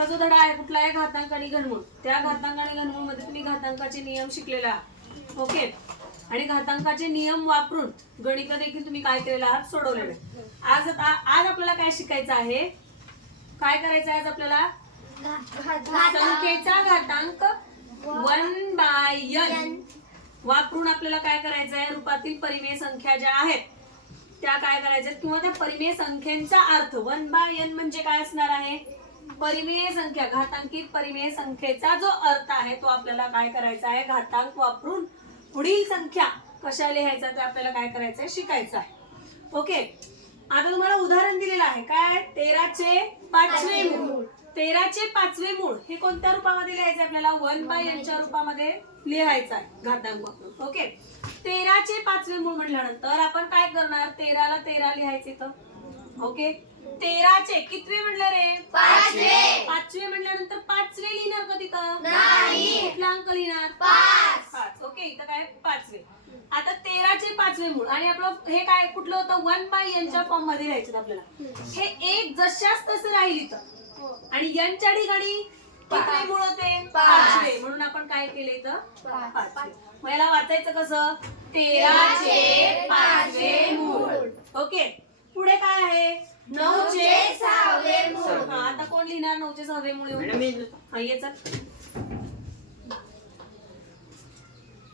आपला जो धडा आहे कुठला आहे घातांक आणि घनमूळ, त्या घातांक आणि घनमूळ मध्ये तुम्ही घातांकाचे नियम शिकलेला आहात. ओके. आणि घातांकाचे नियम वापरून गणित देखील तुम्ही काय केलेलं आहात, सोडवलेलं आहे. आज आपल्याला काय शिकायचं आहे, काय करायचं आहे आज आपल्याला, संख्येचा घातांक 1/n वापरून आपल्याला काय करायचं आहे, रूपातील परिमेय संख्या ज्या आहेत त्या काय करायच्या किंवा त्या परिमेय संख्येचा अर्थ 1/n म्हणजे काय असणार आहे, परिमेय संख्या, घातांकित परिमेय संख्येचा जो अर्थ आहे तो आपल्याला काय करायचा आहे, घातांक वापरून पुढील संख्या कशा लिहायचा ते आपल्याला काय करायचं आहे, शिकायचं आहे. ओके. आता तुम्हाला उदाहरण दिलेलं आहे काय, 13चे 5वे मूळ. 13चे 5वे मूळ हे कोणत्या रूपामध्ये लिहायचं आपल्याला, 1/n च्या रूपामध्ये लिहायचं आहे घातांक वापरून. ओके. 13चे 5वे मूळ म्हटल्यानंतर आपण काय करणार, 13 ला 13 लिहायचे तर. ओके. 13चे कितवे म्हणलं रे, 5वे. 5वे म्हटल्यानंतर 5वे लिहिणार का तिथं, नाही. कुठला अंक लिहिणार, 5. ओके. इथं काय 5वे. आता 13चे 5वे मूळ आणि आपलं हे काय कुठलं होतं, 1/n च्या फॉर्म मध्ये लिहायचं आपल्याला. हे एक जशाच तसं राहील इथं आणि n च्या ठिकाणी कितवे मूळ होते, 5वे. म्हणून आपण काय केले इथं, 5वे. मग याला वाचायचं कसं, 13चे 5वे मूळ. ओके. पुढे काय आहे, 9चे 6वे मूळ. आता कोण लिहिणार 9चे 6वे मूळ, हा ये चल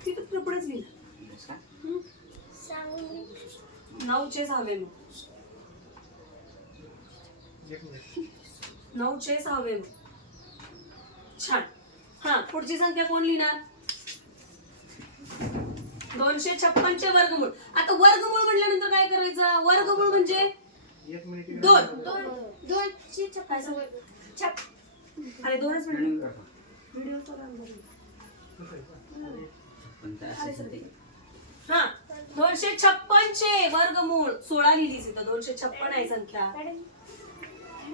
तिथं पुढेच लिहिणार 9चे 6वे मूळ. 9चे 6वे मूळ. छान. हा पुढची संख्या कोण लिहिणार, 256 वर्गमूळ. आता वर्गमूळ म्हटल्यानंतर काय करायचं, वर्गमूळ म्हणजे 2. 256. अरे 2च मिनिट व्हिडिओ हा 256 चे वर्गमूळ 16 लिहिलीस इथं, 256 आहे संख्या.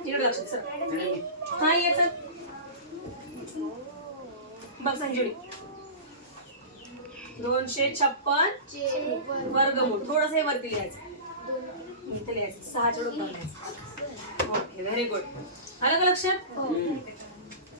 इकडे लक्षात सर. हा याच बघ संजोडी, 256 वर्गमूळ. थोडस हे वरती लिहायचं, इथे लिहायचं, 6 च्या डोक्यावर लिहायचं. ओके. Very good. आलं का लक्षात.